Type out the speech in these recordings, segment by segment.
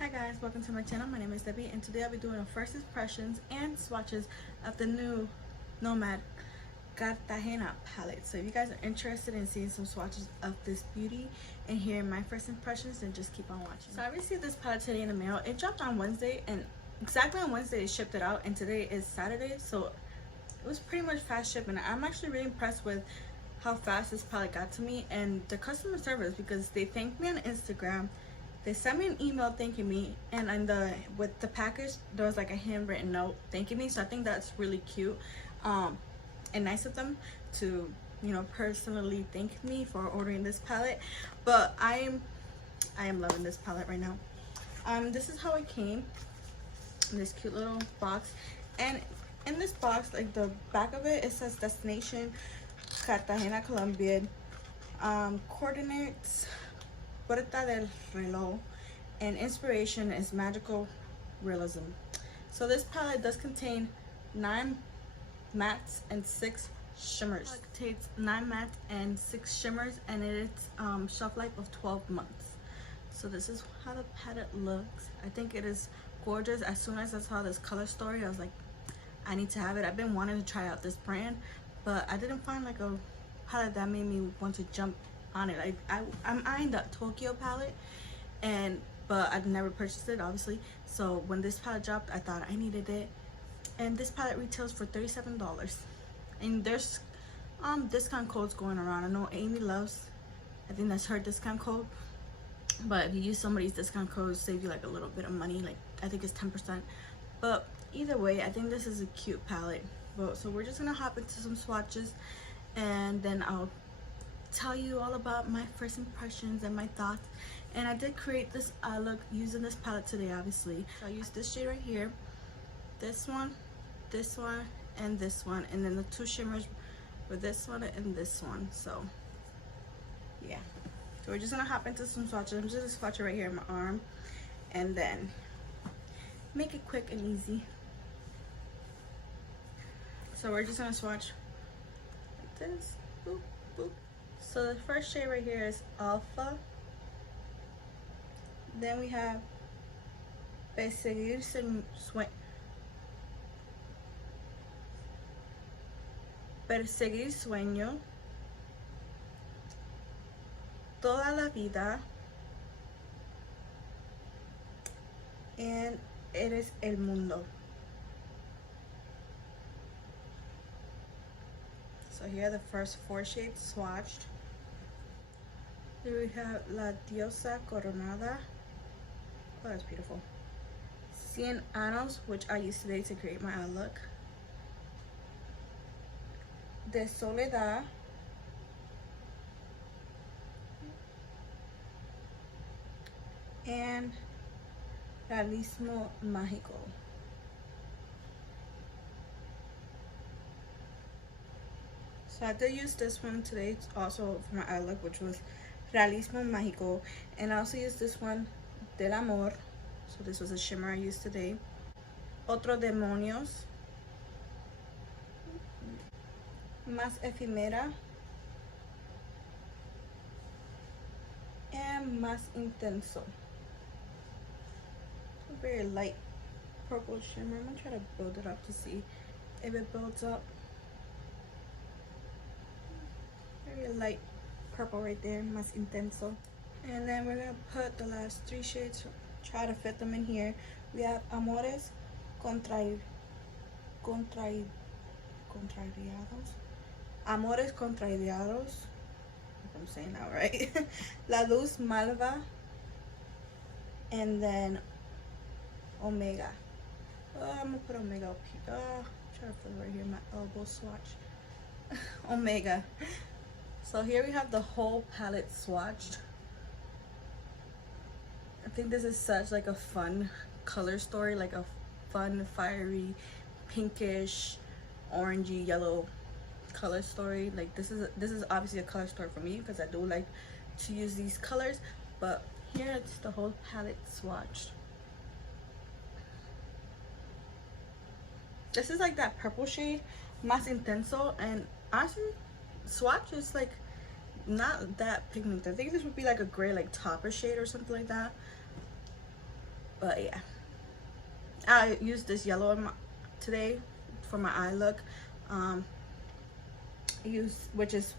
Hi guys, welcome to my channel. My name is Debbie and today I'll be doing a first impressions and swatches of the new NOMAD Cartagena palette. So if you guys are interested in seeing some swatches of this beauty and hearing my first impressions, then just keep on watching. So I received this palette today in the mail. It dropped on Wednesday and exactly on Wednesday they shipped it out, and today is Saturday, so it was pretty much fast shipping. I'm actually really impressed with how fast this palette got to me and the customer service, because they thanked me on Instagram. They sent me an email thanking me, and with the package there was like a handwritten note thanking me. So I think that's really cute and nice of them to, you know, personally thank me for ordering this palette. But I am loving this palette right now. This is how it came in this cute little box, and in this box, like the back of it, it says destination Cartagena, Colombia, coordinates Puerta del Reloj, and inspiration is magical realism. So this palette does contain 9 mattes and 6 shimmers. It contains 9 mattes and 6 shimmers, and it's shelf life of 12 months. So this is how the palette looks. I think it is gorgeous. As soon as I saw this color story, I was like, I need to have it. I've been wanting to try out this brand, but I didn't find like a palette that made me want to jump on it. Like I'm eyeing the Tokyo palette, but I've never purchased it, obviously. So when this palette dropped, I thought I needed it, and this palette retails for $37. And there's discount codes going around. I know AMYLOVES, I think that's her discount code, but if you use somebody's discount code, save you like a little bit of money. Like I think it's 10%. But either way, I think this is a cute palette. So we're just gonna hop into some swatches, and then I'll tell you all about my first impressions and my thoughts. And I did create this eye look using this palette today, obviously. So I used this shade right here, this one, and this one, and then the 2 shimmers with this one and this one. So yeah, so we're just gonna hop into some swatches. I'm just gonna swatch it right here in my arm, and then make it quick and easy. So we're just gonna swatch like this. Boop, boop. So the first shade right here is Alpha. Then we have Perseguir Sueño, Toda la Vida, and Eres el Mundo. So here are the first 4 shades swatched. Here we have La Diosa Coronada. Oh, that's beautiful. 100 Años, which I used today to create my eye look. De Soledad. And Realismo Mágico. So I did use this one today also for my eye look, which was Realismo Mágico, and I also used this one, Del Amor. So this was a shimmer I used today. Otro Demonios, Más Efímera, and Más Intenso. A very light purple shimmer. I'm gonna try to build it up to see if it builds up. Very light purple right there, Más Intenso. And then we're gonna put the last 3 shades, try to fit them in here. We have Amores Contrariados, Amores Contrariados, if I'm saying that right. La Luz Malva, and then Omega. I'm gonna put Omega up here. Try to put it right here, my elbow swatch. Omega. So here we have the whole palette swatched. I think this is such like a fun color story, like a fun, fiery, pinkish, orangey, yellow color story. Like this is obviously a color story for me, because I do like to use these colors. But here it's the whole palette swatched. This is like that purple shade, Más Intenso, and honestly, swatch is like not that pigmented. I think this would be like a gray, like topper shade or something like that. But yeah, I used this yellow today for my eye look. I used, which is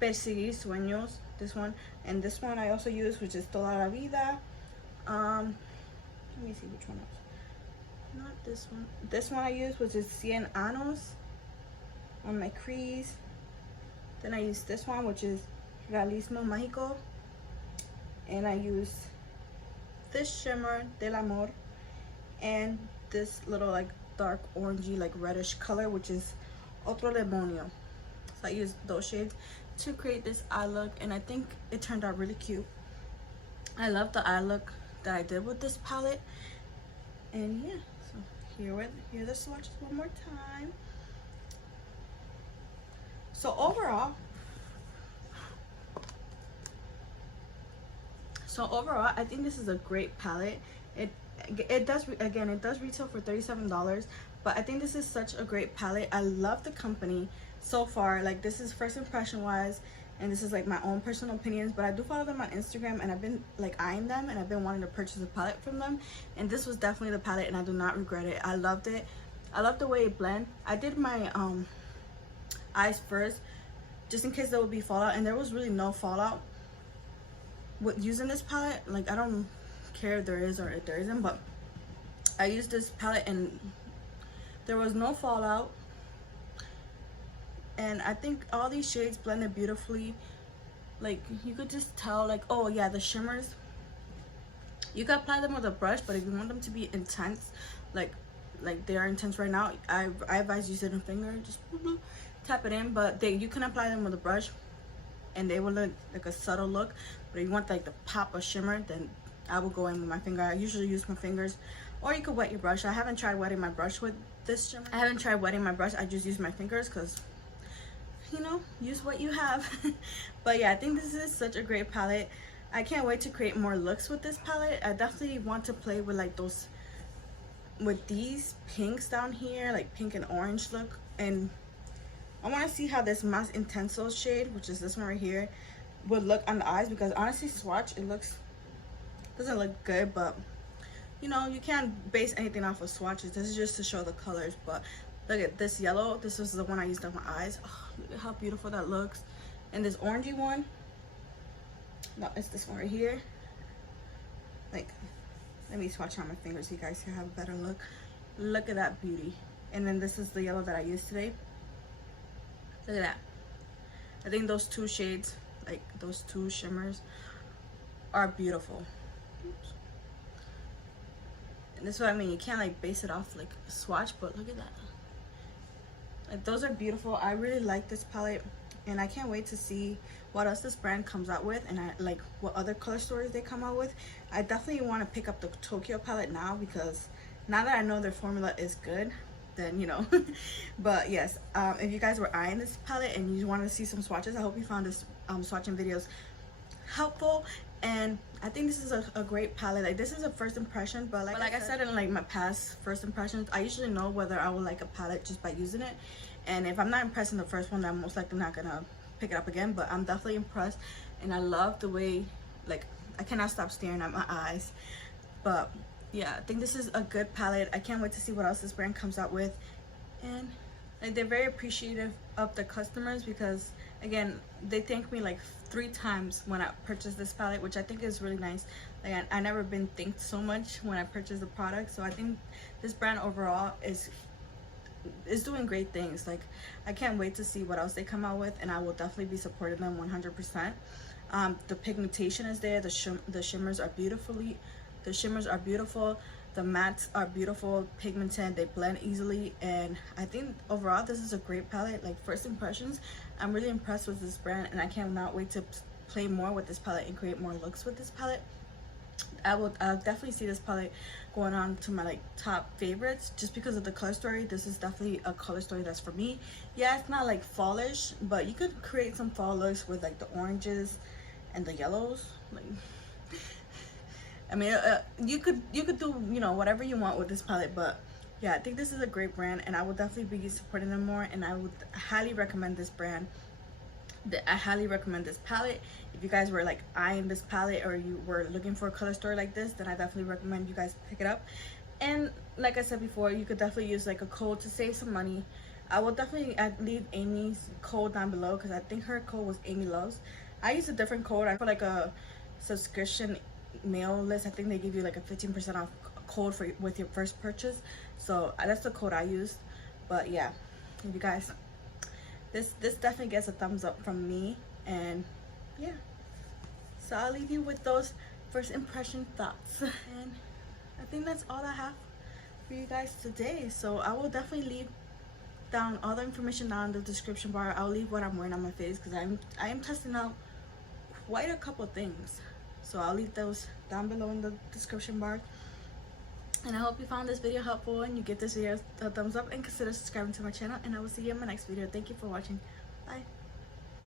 Perseguir Sueños, this one, and this one I also use, which is Toda la Vida. Let me see which one else. Not this one. This one I use, which is Cien Años on my crease. Then I use this one, which is Realismo Mágico, and I use this shimmer Del Amor, and this little like dark orangey like reddish color, which is Otro Demonio. So I used those shades to create this eye look, and I think it turned out really cute. I love the eye look that I did with this palette. And yeah, so here are the swatches one more time. So overall, I think this is a great palette. It does retail for $37, but I think this is such a great palette. I love the company so far. Like, this is first impression wise, and this is like my own personal opinions, but I do follow them on Instagram, and I've been like eyeing them, and I've been wanting to purchase a palette from them, and this was definitely the palette, and I do not regret it. I loved it. I love the way it blends. I did my eyes first just in case there would be fallout, and there was really no fallout with using this palette. Like, I don't care if there is or if there isn't, but I used this palette and there was no fallout, and I think all these shades blended beautifully. Like, you could just tell, like, oh yeah, the shimmers, you can apply them with a brush, but if you want them to be intense, like they are intense right now, I advise using a finger, just tap it in. But you can apply them with a brush and they will look like a subtle look. But if you want like the pop of shimmer, then I will go in with my finger. I usually use my fingers, or you could wet your brush. I haven't tried wetting my brush with this shimmer. I just use my fingers because, you know, use what you have. But yeah, I think this is such a great palette. I can't wait to create more looks with this palette. I definitely want to play with like those, with these pinks down here, like pink and orange look. And I want to see how this Más Intenso shade, which is this one right here, would look on the eyes, because honestly, swatch, doesn't look good, but you know, you can't base anything off of swatches. This is just to show the colors. But look at this yellow. This was the one I used on my eyes. Oh, look at how beautiful that looks. And this orangey one, no, it's this one right here. Like, let me swatch on my fingers so you guys can have a better look. Look at that beauty. And then this is the yellow that I used today. Look at that. I think those two shades, like those two shimmers, are beautiful. Oops. And this is what I mean. You can't like base it off like a swatch, but look at that. Like, those are beautiful. I really like this palette, and I can't wait to see what else this brand comes out with, and like what other color stories they come out with. I definitely want to pick up the Tokyo palette now, because now that I know their formula is good, then you know. But yes, if you guys were eyeing this palette and you wanted to see some swatches, I hope you found this swatching videos helpful. And I think this is a great palette. Like, this is a first impression, but like I said in like my past first impressions, I usually know whether I will like a palette just by using it. And if I'm not impressed in the first one, then I'm most likely not gonna pick it up again. But I'm definitely impressed, and I love the way, like, I cannot stop staring at my eyes. But yeah, I think this is a good palette. I can't wait to see what else this brand comes out with. And like, they're very appreciative of the customers, because again, they thanked me like 3 times when I purchased this palette, which I think is really nice. Like, I never been thanked so much when I purchased the product. So I think this brand overall is doing great things. Like, I can't wait to see what else they come out with, and I will definitely be supporting them 100%. The pigmentation is there. The shimmers are beautiful. The mattes are beautiful, pigmented, they blend easily, and I think overall this is a great palette. Like, first impressions, I'm really impressed with this brand, and I cannot wait to play more with this palette and create more looks with this palette. I'll definitely see this palette going on to my like top favorites, just because of the color story. This is definitely a color story that's for me. Yeah, it's not like fallish, but you could create some fall looks with like the oranges and the yellows. Like, I mean, you could do, you know, whatever you want with this palette. But yeah, I think this is a great brand, and I will definitely be supporting them more, and I would highly recommend this brand. I highly recommend this palette. If you guys were like eyeing this palette or you were looking for a color story like this, then I definitely recommend you guys pick it up. And like I said before, you could definitely use like a code to save some money. I will definitely leave Amy's code down below because I think her code was AMYLOVES. I used a different code. I put like a subscription mail list. I think they give you like a 15% off code for with your first purchase. So that's the code I used. But yeah, if you guys, this definitely gets a thumbs up from me. And yeah, so I'll leave you with those first impression thoughts. And I think that's all I have for you guys today. So I will definitely leave down all the information down in the description bar. I'll leave what I'm wearing on my face because I am testing out quite a couple things. So I'll leave those down below in the description bar. And I hope you found this video helpful and you give this video a thumbs up and consider subscribing to my channel. And I will see you in my next video. Thank you for watching. Bye.